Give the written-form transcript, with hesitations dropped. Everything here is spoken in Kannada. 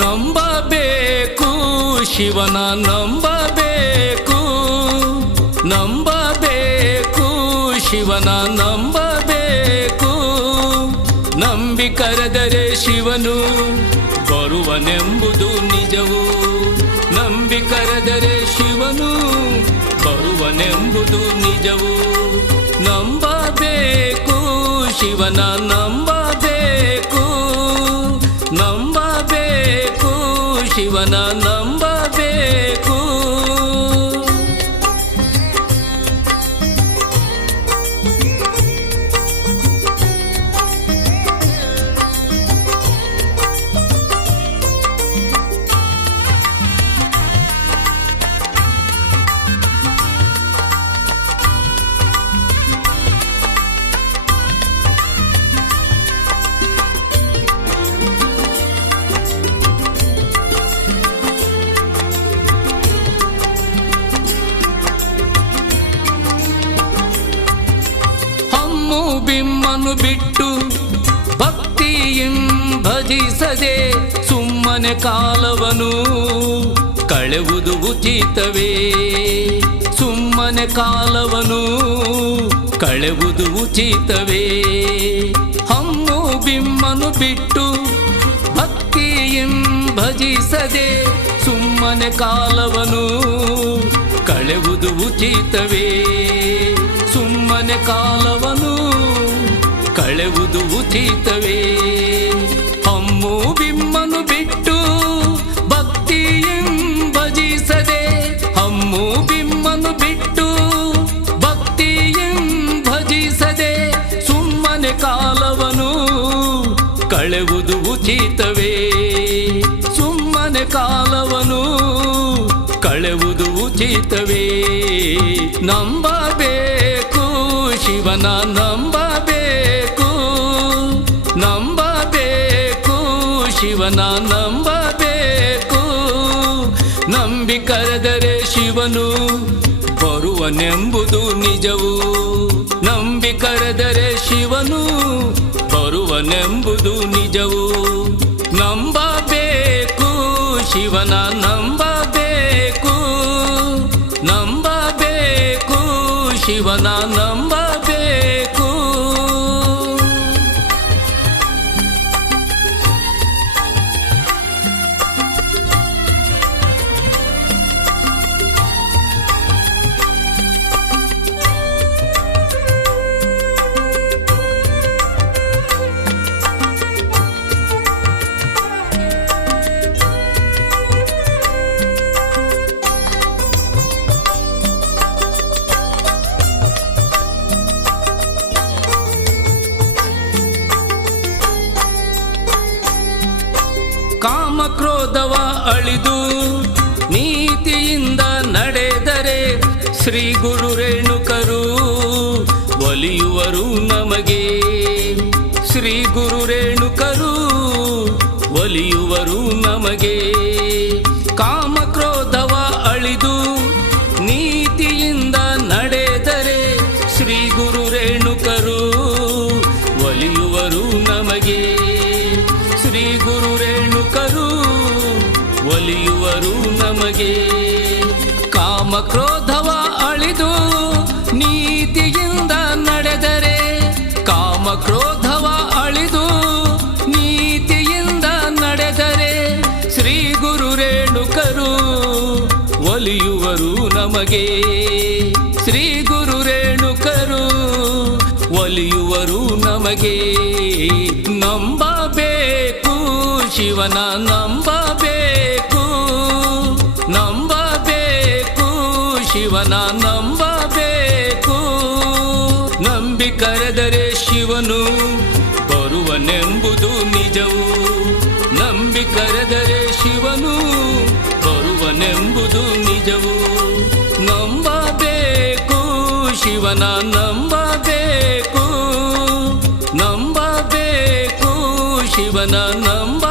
ನಂಬಬೇಕು ಶಿವನ ನಂಬಬೇಕು, ನಂಬಬೇಕು ಶಿವನ ನಂಬಬೇಕು. ನಂಬಿ ಕರೆದರೆ ಶಿವನು ಬರುವನೆಂಬುದು ನಿಜವು. ನಂಬಿ ಕರೆದರೆ ಶಿವನು ಬರುವನೆಂಬುದು ನಿಜವು. ನಂಬಬೇಕು ಶಿವನ ನಂಬಬೇಕು, ನಂಬಬೇಕು ಶಿವನ ನಂಬಬೇಕು. ಬಿಮ್ಮನು ಬಿಟ್ಟು ಭಕ್ತಿಯಿಂ ಭಜಿಸದೆ ಸುಮ್ಮನೆ ಕಾಲವನು ಕಳೆವುದು ಉಚಿತವೇ. ಸುಮ್ಮನೆ ಕಾಲವನು ಕಳೆವುದು ಉಚಿತವೇ. ಹಮ್ಮು ಬಿಮ್ಮನು ಬಿಟ್ಟು ಭಕ್ತಿಯಿಂ ಭಜಿಸದೆ ಸುಮ್ಮನೆ ಕಾಲವನು ಕಳೆವುದು ಉಚಿತವೇ. ಸುಮ್ಮನೆ ಕಾಲವನು ಕಳೆವುದು ಉಚಿತವೇ. ಹಮ್ಮು ಬಿಮ್ಮನು ಬಿಟ್ಟು ಭಕ್ತಿಯಿಂ ಭಜಿಸದೆ, ಹಮ್ಮು ಬಿಮ್ಮನು ಬಿಟ್ಟು ಭಕ್ತಿಯಿಂ ಭಜಿಸದೆ ಸುಮ್ಮನೆ ಕಾಲವನು ಕಳೆವುದು ಉಚಿತವೇ. ಸುಮ್ಮನೆ ಕಾಲವನು ಕಳೆವುದು ಉಚಿತವೇ. ನಂಬಬೇಕು ಶಿವನ ನಂಬಬೇಕು, ನಂಬಬೇಕು ಶಿವನ ನಂಬಬೇಕು. ನಂಬಿ ಕರೆದರೆ ಶಿವನು ಬರುವನೆಂಬುದು ನಿಜವು. ನಂಬಿ ಕರೆದರೆ ಶಿವನು ಬರುವನೆಂಬುದು ನಿಜವು. ನಂಬಬೇಕು ಶಿವನ ನಂಬಬೇಕು, ನಂಬಬೇಕು ಶಿವನ ನಂಬಬೇಕು. ಕಾಮಕ್ರೋಧವ ಅಳಿದು ನೀತಿಯಿಂದ ನಡೆದರೆ ಶ್ರೀ ಗುರು ರೇಣುಕರು ಒಲಿಯುವರು ನಮಗೆ. ಶ್ರೀ ಗುರು ರೇಣುಕರು ಒಲಿಯುವರು ನಮಗೆ. ಕಾಮಕ್ರೋಧವ ಅಳಿದು ನೀತಿಯಿಂದ ನಡೆದರೆ ಶ್ರೀ ಗುರು ರೇಣುಕರು ಒಲಿಯುವರು ನಮಗೆ. ಶ್ರೀ ಗುರು ರೇಣುಕರು ಒಲಿಯುವರು ನಮಗೆ. ಕಾಮಕ್ರೋಧವ ಅಳಿದು ನೀತಿಯಿಂದ ನಡೆದರೆ, ಕಾಮಕ್ರೋಧವ ಅಳಿದು ನೀತಿಯಿಂದ ನಡೆದರೆ ಶ್ರೀ ಗುರು ರೇಣುಕರು ಒಲಿಯುವರು ನಮಗೆ. ಶ್ರೀ ಗುರು ರೇಣುಕರು ಒಲಿಯುವರು ನಮಗೆ. ನಂಬಬೇಕು ಶಿವನ ನಂಬಬೇಕು, ನಂಬಬೇಕು ಶಿವನ ನಂಬಬೇಕು. ನಂಬಿ ಕರೆದರೆ ಶಿವನು ಬರುವನೆಂಬುದು ನಿಜವು. ನಂಬಿ ಕರೆದರೆ ಶಿವನು ಬರುವನೆಂಬುದು ನಿಜವು. ನಂಬಬೇಕು, ಶಿವನ ನಂಬಬೇಕು, ನಂಬಬೇಕು, ಶಿವನ ನಂಬ